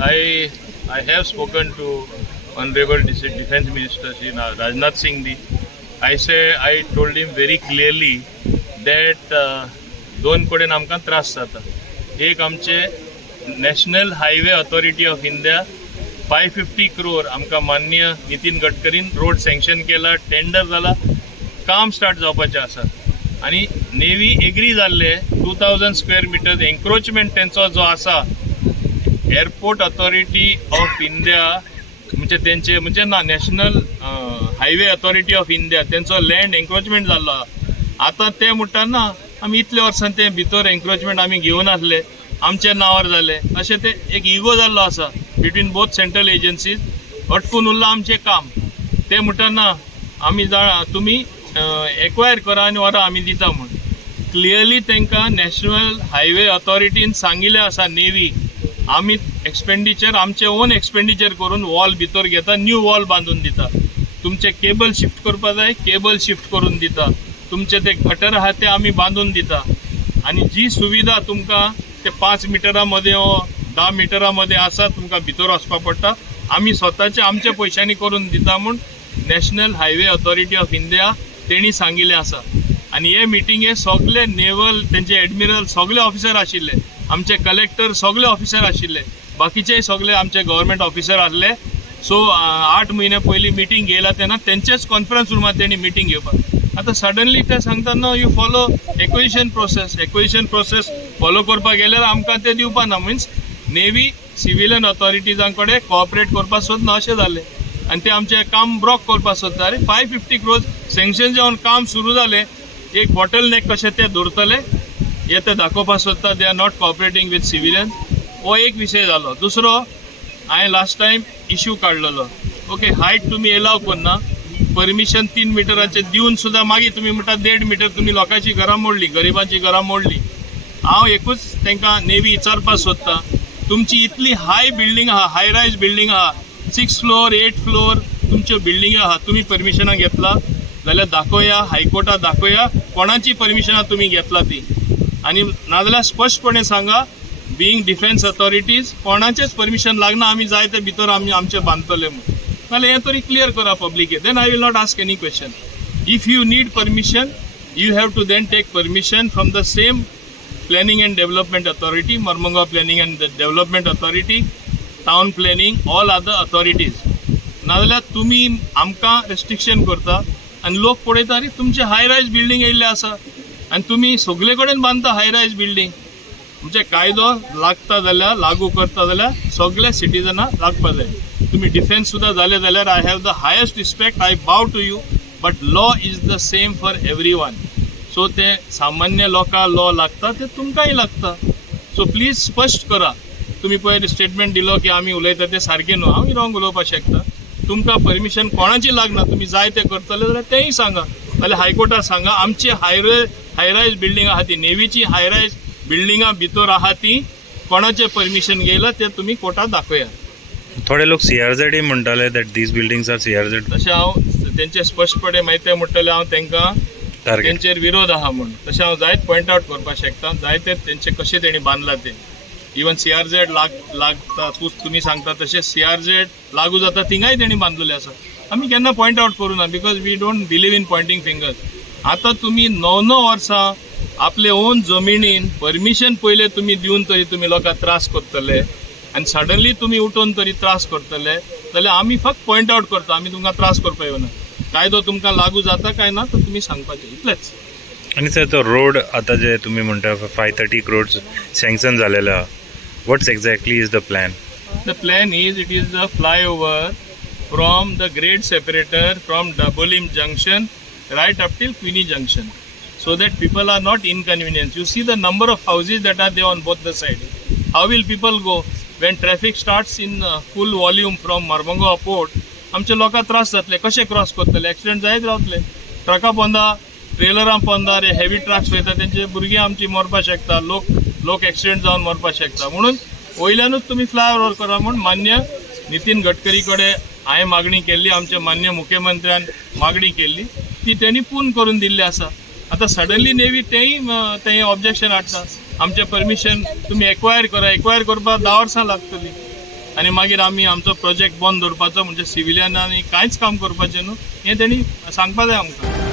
I have spoken to Honorable Defence Minister Shri Rajnath Singh Ji. I told him very clearly that दोन कडेन आमकां त्रास जाता. एक आमचे national highway authority of India 550 crore आमकां माननीय नितीन गडकरीन रोड सँक्शन केला, टेंडर जाला, काम स्टार्ट जावपाचें आसा. आनी नेवी एग्री जाल्ले 2000 स्क्वेअर मिटर एन्क्रोचमेंट तेंचो जो आसा एअरपोर्ट ऑथॉरिटी ऑफ इंडिया म्हणजे तेंचे म्हणजे ना national highway authority of India तेंचो लँड एन्क्रोचमेंट जाल्लो. आतां ते म्हणटा ना आमी इतले वर्सान ते भितर एन्क्रोचमेंट आमी घेवन आसले, आमच्या नांवार जाले, अशें ते एक इगो जाल्लो आसा बिटवीन बोथ सेंट्रल एजन्सीज. अटकून उरलां आमचें काम. ते म्हणटा ना आमी तुमी एक्वायर करा आनी व्हरा आमी दिता म्हूण. क्लियरली तांकां नॅशनल हायवे ऑथॉरिटीन सांगिल्लें आसा नेवी आमी एक्सपेंडिचर आमचे ओन एक्सपेंडिचर करून वॉल भितर घेता, न्यू वॉल बांदून दिता. तुमचे केबल शिफ्ट करपा जाय, केबल शिफ्ट करून दिता. तुमचे ते गटर आहा ते आमी बांदून दिता. आनी जी सुविधा तुमकां ते 5 मिटरा मध्ये 10 मिटरा मध्ये आसा तुमकां भितर वचपा पडटा, आमी स्वताचे आमच्या पयशांनी करून दिता म्हूण national highway authority of India तेणी सांगिल्लें आसा. आनी हे मिटिंगे सगळे नेवल तेंचे एडमिरल सगळे ऑफिसर आशिल्ले, आमचे कलेक्टर सगळे ऑफिसर आशिल्ले, बाकीचे सगळे आमचे गव्हर्मेंट ऑफिसर आसले. सो 8 महिने पयलीं मिटींग घेयला तेन्ना तेंचेच कॉन्फरन्स रुमांत तेणी मिटींग घेवपाक. आता सडनली ते सांगता no you follow acquisition process follow करपाक गेल्यार आमकां ते दिवपा ना. मिन्स नेवी सिव्हिलियन ऑथॉरिटीजां कडेन कोऑपरेट करपाक सोदना अशें जालें आनी ते आमचें काम ब्लॉक करपाक सोदता. अरे 550 crore सँक्शन जावन काम सुरू जालें, एक बॉटल नेक कशें ते दवरतले हे ते दाखोवपाक सोदता. They are not cooperating with civilian. हो एक विशय जालो. दुसरो हांवें लास्ट टायम इश्यू काडलेलो. ओके, हायट तुमी एलाव करना, परमिशन 3 मिटराचे दिवन सुद्धा मागीर तुम्ही म्हणटा 1.5 मीटर तुम्ही लोकांची घरां मोडली, गरिबांची घरां मोडली. हांव एकूच तांकां नेवी विचारपाक सोदता, तुमची इतली हाय बिल्डींग आहा, हाय रायज बिल्डींग आहा, 6 floor 8 floor तुमच्यो बिल्डिंगी आहा, तुम्ही परमिशनां घेतला जाल्यार दाखोया, हायकोर्टात दाखोया कोणाची परमिशनां तुम्ही घेतला ती. आनी नाजाल्यार स्पश्टपणे सांगा बिईंग डिफेन्स ऑथॉरिटीज कोणाचेच परमिशन लागना, आमी जाय ते भितर आमी आमचे बांदतले म्हणून. नाल्यार हें तरी क्लियर करा public. Then I will not ask any question. If you need permission you have to then take permission from the same planning and development authority, Marmungaon planning and development authority, town planning, all other authorities. नाजाल्यार तुम्ही आमकां restriction करता आनी लोक पळयता अरे तुमचे हाय रायज बिल्डींग येयल्ले आसा आनी तुमी सगळे कडेन बांदता हाय रायज बिल्डींग. म्हणजे कायदो लागता जाल्यार लागू करता जाल्यार सगळ्या सिटीजनाक लागपा जाय. तुम्ही डिफेन्स सुद्धा झाले जाल्यार I have the highest respect, I bow to you, but law is the same for everyone. So ते सामान्य लोकांक लॉ लागता ते तुमकांय लागता. सो प्लीज स्पश्ट करा. तुम्ही पळय स्टेटमेंट दिलो की आमी उलयता ते सारकें न्हू, हांव रॉंग उलोवपाक शकता. तुमकां परमिशन कोणाची लागना, तुम्ही जाय ते करतले जाल्यार तेंय सांगा, नाल्यार हायकोर्टाक सांगा आमची हायरायज बिल्डींग आहा ती, नेवीची हायरायज बिल्डिंगां भितर आहा ती कोणाचे परमिशन घेयला ते तुम्ही कोर्टात दाखोया. थोडे लोक CRZ म्हणटाले that these buildings are CRZ. तशें हांव तेंचे स्पश्टपणे माहिती म्हणटले हांव तांकां तेंचेर विरोध आहा म्हूण. तशें हांव जायत पॉयंट आवट करपाक शकता जायते तेंचे कशें तेणी बांदला ते. इवन CRZ लागता तुम्ही सांगता तशें CRZ लागू जाता थिंगाय तेणी बांदलेले आसा. आमी केन्ना पॉयंट आवट करूं ना because we don't believe in pointing fingers. आतां तुम्ही 9 वर्सां आपले ओन जमिनीन परमिशन पयले तुम्ही दिवन तरी तुम्ही लोकांक त्रास करतले आनी सडनली तुम्ही उठून तरी त्रास करतले जाल्यार आमी फक्त पॉयंट आवट करता, आमी तुमकां त्रास करपा येवना. कायदो तुमकां लागू जाता काय ना तर तुम्ही सांगपाचें, इतलेंच. आणि सर तो रोड आता जे तुम्ही म्हणता 530 crores सँक्शन झालेला, what's exactly is the plan? The plan is it is the flyover from the grade separator from Dabolim junction right up till Queenie junction, so that people are not inconvenienced. You see the number of houses that are there on both the sides. How will people go when traffic starts in full volume from Marmungaon port? आमचे लोकांक त्रास जातले, कशे cross करतले, accident जायत रावतले. ट्रकां पोंदा, ट्रेलरां पोंदा, रे हेवी ट्रक्स वयता तेंचे भुरगीं आमची मरपाक शकता, लोक एक्सिडेंट जावन मरपाक शकता. म्हणून वयल्यानूच तुमी फ्लायओव्हर करा म्हणून मान्य नितीन गडकरी कडेन हांवें मागणी केल्ली, आमच्या मान्य मुख्यमंत्र्यान मागणी केल्ली, ती त्यांनी पूर्ण करून दिल्ली आसा. आता सडनली नेवी तेंय ऑब्जेक्शन हाडटा, आमचे परमिशन तुम्ही एक्वायर करा, एक्वायर करपाक 10 वर्सां लागतली आनी मागीर आमी आमचो प्रोजेक्ट बंद दवरपाचो म्हणजे सिव्हिलियनांनी कांयच काम करपाचें न्हू हें तेणी सांगपा जाय आमकां.